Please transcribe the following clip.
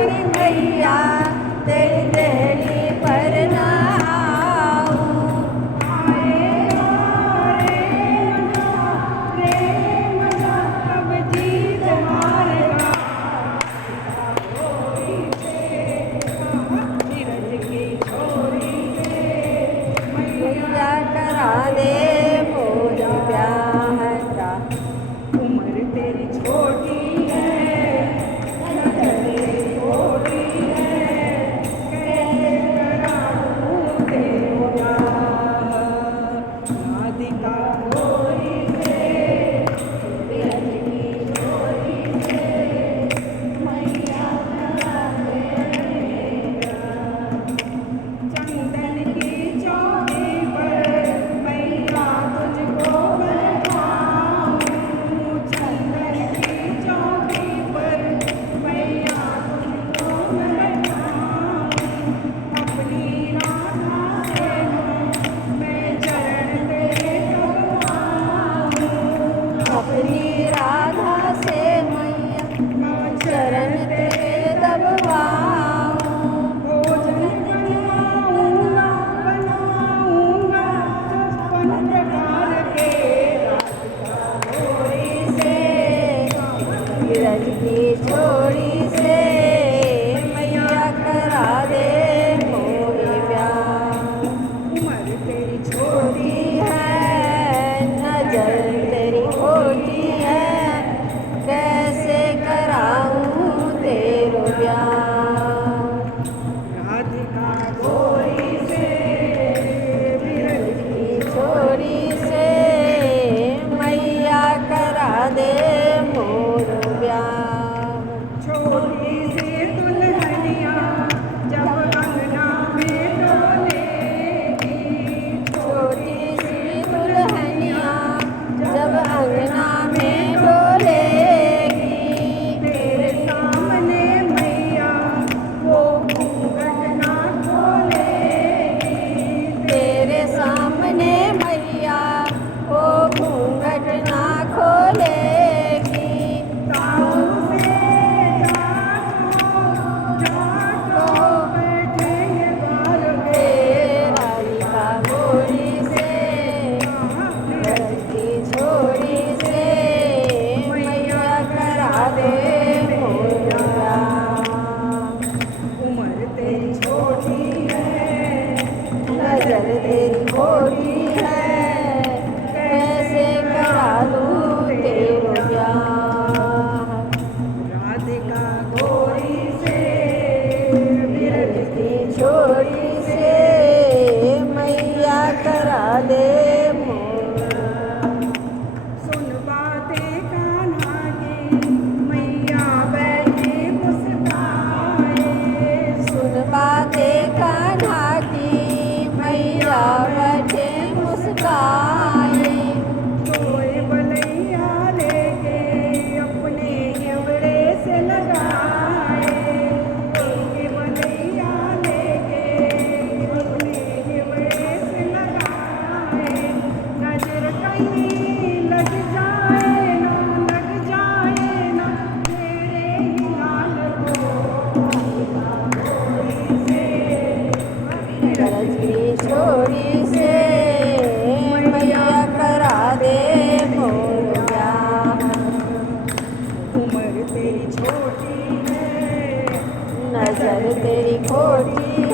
तेरी मैया तेरी देहली पर ना आऊं। प्रेम सब जीत हारेगा। मैया करा दे मोर ब्याह का। उम्र तेरी छोटी है, तेरी छोटी है, कैसे कराऊं तेरा राधिका गोरी से, बिरज की छोरी से, मैया करा दे मेरा। चंदन की चौकी पर मैया तुझको बैठाऊं। चंदन की चौकी पर मैया तुझको बैठाऊं। अपनी राधा से मैं चरण तेरे दबाऊं। अपनी राधा से मैया चरण तेरे दबवाऊं। भोजन बनाऊंगा बनाऊंगा 56 प्रकार के राधिका गोरी से। बिरज की छोड़ी से मैया करा दे मोर ब्याह। उम्र तेरी छोटी छोटी है नजर तेरी खोटी है, कैसे कराऊं तेरो ब्याह। राधिका गोरी से, बिरज की छोड़ी से मैया करा दे मोर ब्याह। छोटी सी दुल्हनिया जब अंगना में डोलेगी। छोटी सी दुल्हनिया जब अंगना में डोलेगी। तेरे सामने मैया वो घूंघट ना खोलेगी। तेरे सामने मैया वो घूंघट ना खोलेगी। ताऊ से जाटो बैठेंगे बार में। राधिका गोरी से बिरज की छोड़ी से मैया करा दे मोर ब्याह। उम्र तेरी छोटी है, नजर तेरी खोटी है, कैसे करा दूं तेरो ब्याह। राधिका गोरी से, बिरज की छोड़ी से मैया करा दे मोर ब्याह। सुन बातें कान्हा की मैया बैठी मुस्काए। सुन बातें कान्हा की मैया बैठे मुस्काए। सोए बलैया लेके अपने घेवड़े से लगाए। सोए बलैया लेके अपने घेवड़े से लगाए। नजर कहीं लग जाए ना मेरे ही लाल को। राधिका गोरी से, बिरज की छोड़ी से मैया करा दे मोर ब्याह। उम्र तेरी छोटी है, नजर तेरी खोटी